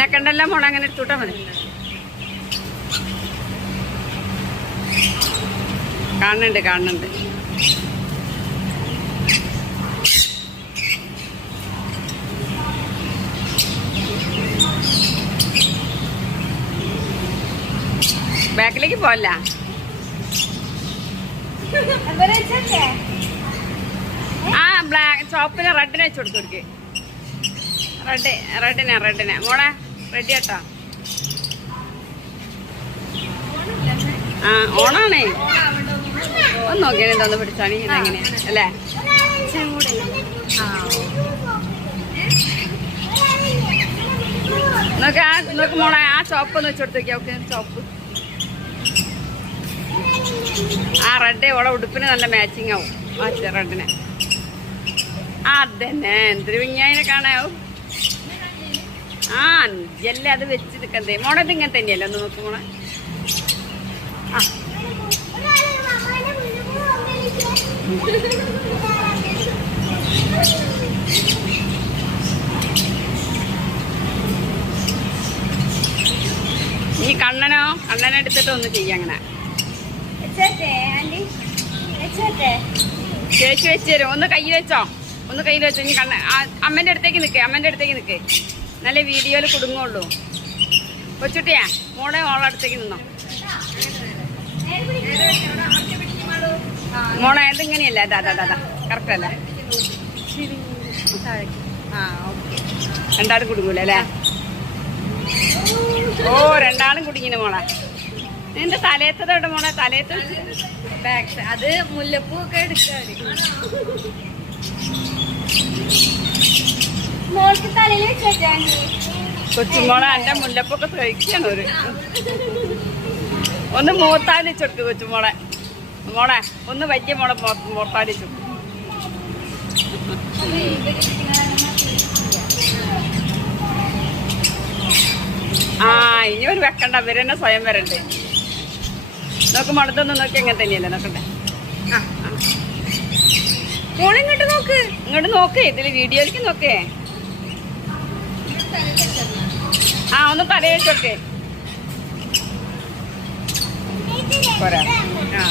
നെക്കണ്ടെല്ലാം മോളെ അങ്ങനെ എടുത്തുവിട്ടാ മതി. കാണുന്നുണ്ട്. ബാക്കിലേക്ക് പോവല്ല. ആ ബ്ലാക്ക് ചോപ്പിന് റെഡിനെ വെച്ച് കൊടുത്തു. റെഡിനെ മോളെ റെഡി കേട്ടോ. ആ ഓണാണേ. ഒന്ന് നോക്കിയാൽ എന്തോന്ന് പിടിച്ചാണ് ഇതെങ്ങനെയാ അല്ലേ? നോക്ക് മോളെ ആ ചോപ്പ് ഒന്ന് വെച്ച് കൊടുത്തേക്ക്. ഓക്കെ ചോപ്പ്. ആ റെഡ് ഓളെ ഉടുപ്പിന് നല്ല മാച്ചിങ് ആവും. ആ റെഡിനെ അതന്നെ എന്തൊരു വിഞ്ഞായിനെ കാണാവും. ആ എല്ലാം അത് വെച്ച് നിൽക്കണ്ടേ മോളെ. ഇത് ഇങ്ങനെ തന്നെയല്ലേ? ഒന്ന് നോക്ക് മോളെ. ആ ഈ കണ്ണനെ എടുത്തിട്ട് ഒന്ന് ചെയ്യാം അങ്ങനെ. ചേച്ചി വെച്ച് തരും. ഒന്ന് കയ്യിൽ വെച്ചോ. ഇനി അമ്മേന്റെ അടുത്തേക്ക് നിൽക്ക്. നല്ല വീഡിയോയിൽ കുടുങ്ങുള്ളൂ. കൊച്ചുട്ടിയാ മോളെ അടുത്തേക്ക് നിന്നോ. മോളെ ഇതിങ്ങനെയല്ല. അതാ കറക്റ്റ് അല്ല. രണ്ടാളും കുടുങ്ങൂല അല്ലേ? ഓ രണ്ടാളും കുടുങ്ങിന് മോളെ. നിന്റെ തലയത്തതോടെ മോളെ. തലയത്ത് അത് മുല്ലപ്പൂ ഒക്കെ എടുക്കാറ്. കൊച്ചുമോളെ എന്റെ മുല്ലപ്പൊക്കെ കഴിക്കണം. ഒന്ന് മൂത്താലിച്ചെടുക്ക് കൊച്ചുമോളെ. ഒന്ന് വലിയ മോളെ മൂത്താലിച്ചു. ആ ഇനി ഒരു വെക്കണ്ട. ഇവരെന്നെ സ്വയം വരണ്ടേ. നോക്ക് മടുത്തൊന്നും നോക്കി എങ്ങനെ തന്നെയല്ലേ നോക്കണ്ടേ. മോളിങ്ങോട്ട് നോക്ക്. ഇതില് വീഡിയോയിലേക്ക് നോക്കേ. ആ ഒന്ന് തലയിച്ചോക്കെ പോരാ. ആ